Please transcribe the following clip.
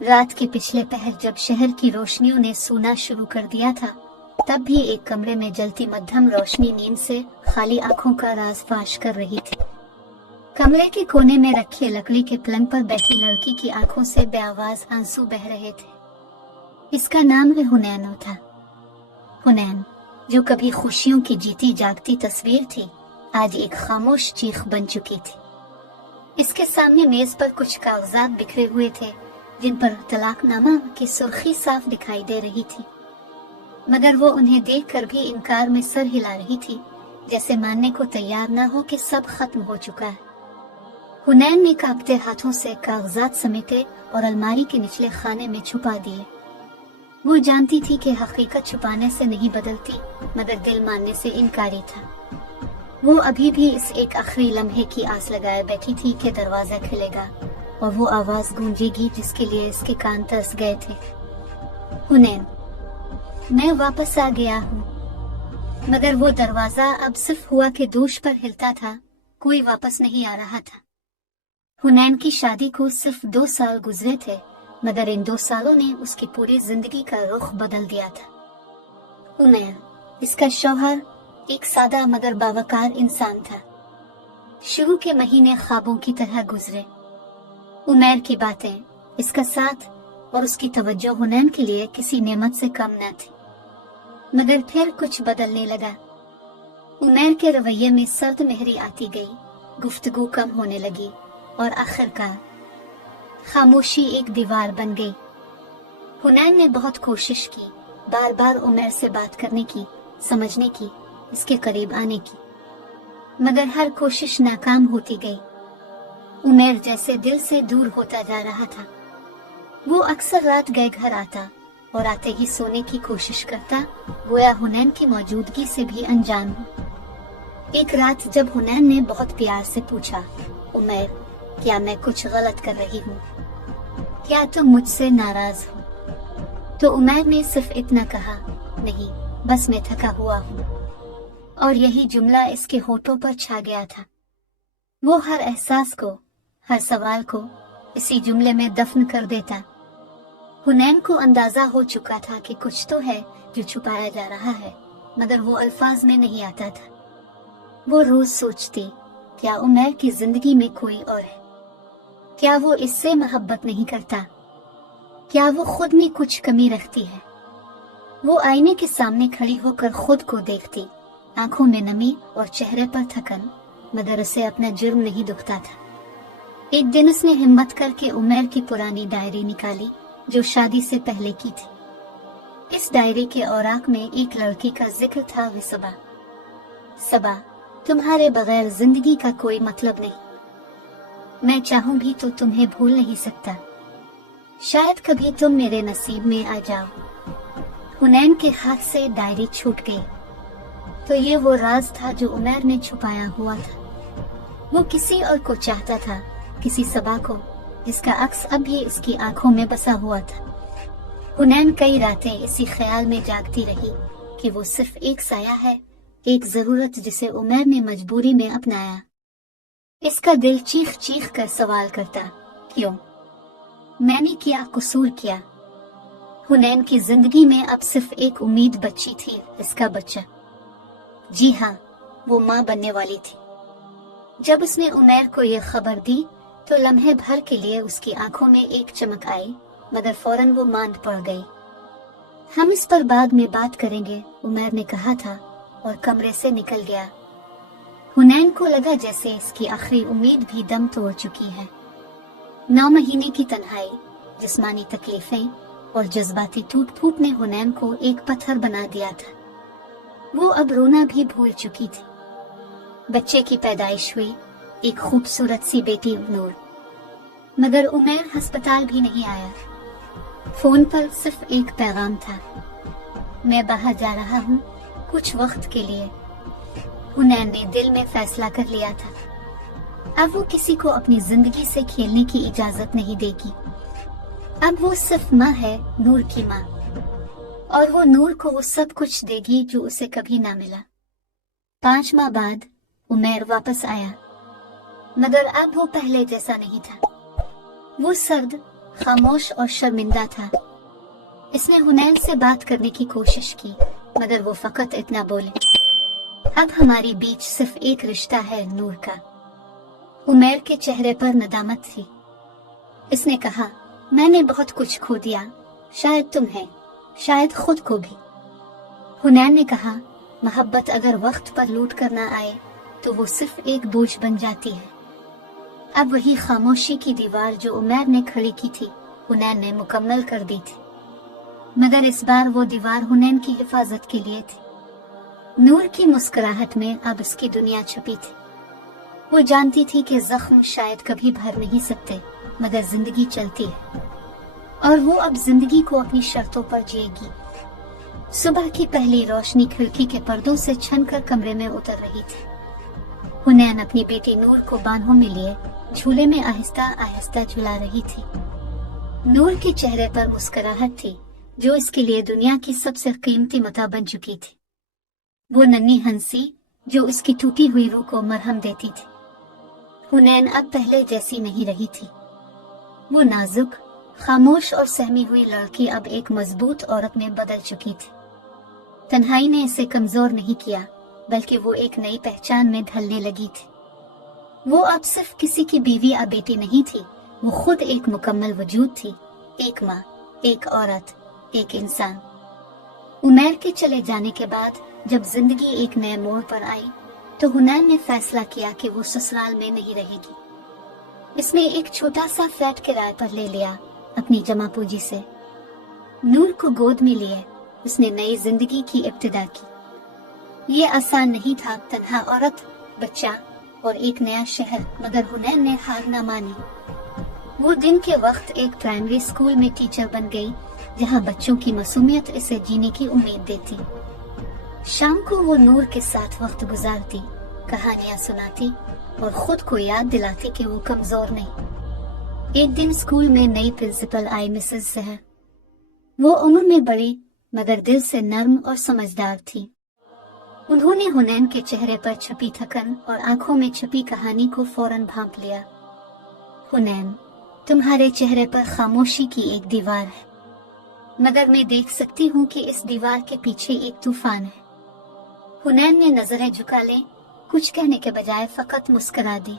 रात के पिछले पहर जब शहर की रोशनियों ने सोना शुरू कर दिया था, तब भी एक कमरे में जलती मध्यम रोशनी नींद से खाली आंखों का राज फाश कर रही थी। कमरे के कोने में रखे लकड़ी के पलंग पर बैठी लड़की की आंखों से बेआवाज आंसू बह रहे थे। इसका नाम है हुनैन था। हुनैन, जो कभी खुशियों की जीती जागती तस्वीर थी, आज एक खामोश चीख बन चुकी थी। इसके सामने मेज पर कुछ कागजात बिखरे हुए थे, जिन पर तलाकनामा की सुर्खी साफ दिखाई दे रही थी, मगर वो उन्हें देखकर भी इनकार में सर हिला रही थी, जैसे मानने को तैयार न हो कि सब खत्म हो चुका है। हुनैन ने कांपते हाथों से कागजात समेटे और अलमारी के निचले खाने में छुपा दिए। वो जानती थी कि हकीकत छुपाने से नहीं बदलती, मगर दिल मानने से इनकारी था। वो अभी भी इस एक आखिरी लम्हे की आस लगाए बैठी थी कि दरवाजा खुलेगा और वो आवाज गूंजेगी जिसके लिए इसके कान तरस गए थे। हुनैन, मैं वापस आ गया हूँ। मगर वो दरवाजा अब सिर्फ हुआ के दोष पर हिलता था, कोई वापस नहीं आ रहा था। हुनैन की शादी को सिर्फ 2 साल गुजरे थे, मगर इन 2 सालों ने उसकी पूरी जिंदगी का रुख बदल दिया था। उमैर, इसका शौहर, एक सादा मगर बावकार इंसान था। शुरू के महीने ख्वाबों की तरह गुजरे। उमैर की बातें, इसका साथ और उसकी तवज्जो हुनैन के लिए किसी नेमत से कम न थी। मगर फिर कुछ बदलने लगा। उमैर के रवैये में सर्द मेहरी आती गई, गुफ्तगू कम होने लगी और आखिरकार खामोशी एक दीवार बन गई। हुनैन ने बहुत कोशिश की, बार बार उमैर से बात करने की, समझने की, इसके करीब आने की, मगर हर कोशिश नाकाम होती गई। उमैर जैसे दिल से दूर होता जा रहा था। वो अक्सर रात गए घर आता और आते ही सोने की कोशिश करता, गोया हुनैन की मौजूदगी से भी अनजान हो। एक रात जब हुनैन ने बहुत प्यार से पूछा, उमैर, क्या मैं कुछ गलत कर रही हूँ? क्या तुम मुझसे नाराज हो? तो उमैर ने सिर्फ इतना कहा, नहीं, बस मैं थका हुआ हूँ। और यही जुमला इसके होठों पर छा गया था। वो हर एहसास को, हर सवाल को इसी जुमले में दफन कर देता। हुनैन को अंदाजा हो चुका था कि कुछ तो है जो छुपाया जा रहा है, मगर वो अल्फाज में नहीं आता था। वो रोज सोचती, क्या उमैर की जिंदगी में कोई और है? क्या वो इससे मोहब्बत नहीं करता? क्या वो खुद में कुछ कमी रखती है? वो आईने के सामने खड़ी होकर खुद को देखती, आंखों में नमी और चेहरे पर थकन, मगर उसे अपना जुर्म नहीं दुखता था। एक दिन उसने हिम्मत करके उमैर की पुरानी डायरी निकाली, जो शादी से पहले की थी। इस डायरी के औराक में एक लड़की का जिक्र था, सबा। सबा, तुम्हारे बगैर जिंदगी का कोई मतलब नहीं। मैं चाहूं भी तो तुम्हें भूल नहीं सकता। शायद कभी तुम मेरे नसीब में आ जाओ। हुनैन के हाथ से डायरी छूट गई। तो ये वो राज था जो उमैर ने छुपाया हुआ था। वो किसी और को चाहता था, किसी सबा को, जिसका अक्स अब भी इसकी आंखों में बसा हुआ था। हुनैन कई रातें इसी ख्याल में जागती रही कि वो सिर्फ एक साया है, एक जरूरत जिसे उमैर ने मजबूरी में अपनाया। इसका दिल चीख चीख कर सवाल करता, क्यों? मैंने क्या कसूर किया? हुनैन की जिंदगी में अब सिर्फ एक उम्मीद बची थी, इसका बच्चा। जी हाँ, वो माँ बनने वाली थी। जब उसने उमैर को यह खबर दी तो लम्हे भर के लिए उसकी आंखों में एक चमक आई, मगर फौरन वो मांद पड़ गई। हम इस पर बाद में बात करेंगे, उमैर ने कहा था और कमरे से निकल गया। हुनैन को लगा जैसे इसकी आखिरी उम्मीद भी दम तोड़ चुकी है। 9 महीने की तन्हाई, जिस्मानी तकलीफें और जज्बाती टूट फूट ने हुनैन को एक पत्थर बना दिया था। वो अब रोना भी भूल चुकी थी। बच्चे की पैदाइश हुई, एक खूबसूरत सी बेटी नूर। मगर उमैर अस्पताल भी नहीं आया। फोन पर सिर्फ एक पैगाम था, मैं बाहर जा रहा हूँ, कुछ वक्त के लिए। हुनैन ने दिल में फैसला कर लिया था, अब वो किसी को अपनी जिंदगी से खेलने की इजाजत नहीं देगी। अब वो सिर्फ माँ है, नूर की माँ, और वो नूर को वो सब कुछ देगी जो उसे कभी ना मिला। 5 माह बाद उमैर वापस आया, मगर अब वो पहले जैसा नहीं था। वो सर्द, खामोश और शर्मिंदा था। इसने हुनैन से बात करने की कोशिश की, मगर वो फकत इतना बोले, अब हमारे बीच सिर्फ एक रिश्ता है, नूर का। उमैर के चेहरे पर नदामत थी। इसने कहा, मैंने बहुत कुछ खो दिया, शायद तुम्हें, शायद खुद को भी। हुनैन ने कहा, मोहब्बत अगर वक्त पर लूट कर ना आए तो वो सिर्फ एक बोझ बन जाती है। अब वही खामोशी की दीवार जो उमैर ने खड़ी की थी, हुनैन ने मुकम्मल कर दी थी, मगर इस बार वो दीवार हुनैन की हिफाजत के लिए थी। नूर की मुस्कुराहट में अब उसकी दुनिया छुपी थी। वो जानती थी कि जख्म शायद कभी भर नहीं सकते, मगर जिंदगी चलती है और वो अब जिंदगी को अपनी शर्तों पर जिएगी। सुबह की पहली रोशनी खिड़की के पर्दों से छनकर कमरे में उतर रही थी। हुनैन अपनी बेटी नूर को बाहों में लिए झूले में आहिस्ता आहिस्ता झुला रही थी। नूर के चेहरे पर मुस्कुराहट थी जो इसके लिए दुनिया की सबसे कीमती मता बन चुकी थी। वो नन्ही हंसी जो उसकी टूटी हुई रूह को मरहम देती थी। हुनैन अब पहले जैसी नहीं रही थी। वो नाजुक, खामोश और सहमी हुई लड़की अब एक मजबूत औरत में बदल चुकी थी। तन्हाई ने इसे कमजोर नहीं किया, बल्कि वो एक नई पहचान में ढलने लगी थी। वो अब सिर्फ किसी की बीवी या बेटी नहीं थी, वो खुद एक मुकम्मल वजूद थी, एक माँ, एक औरत, एक इंसान। उमैर के चले जाने के बाद जब जिंदगी एक नए मोड़ पर आई तो हुनैन ने फैसला किया कि वो ससुराल में नहीं रहेगी। इसने एक छोटा सा फ्लैट किराए पर ले लिया अपनी जमा पूंजी से। नूर को गोद में लिए उसने नई जिंदगी की इब्तिदा की। ये आसान नहीं था, तन्हा औरत, बच्चा और एक नया शहर, मगर हुनैन ने हार न मानी। वो दिन के वक्त एक प्राइमरी स्कूल में टीचर बन गई, जहाँ बच्चों की मासूमियत इसे जीने की उम्मीद देती। शाम को वो नूर के साथ वक्त गुजारती, कहानियां सुनाती और खुद को याद दिलाती कि वो कमजोर नहीं। एक दिन स्कूल में नई प्रिंसिपल आई, मिसेस सहर। वो उम्र में बड़ी मगर दिल से नर्म और समझदार थी। उन्होंने हुनैन के चेहरे पर छपी थकन और आंखों में छपी कहानी को फौरन भांप लिया। हुनैन, तुम्हारे चेहरे पर खामोशी की एक दीवार है, मगर मैं देख सकती हूँ कि इस दीवार के पीछे एक तूफान है। हुनैन ने नजरें झुका ले, कुछ कहने के बजाय फकत मुस्कुरा दी।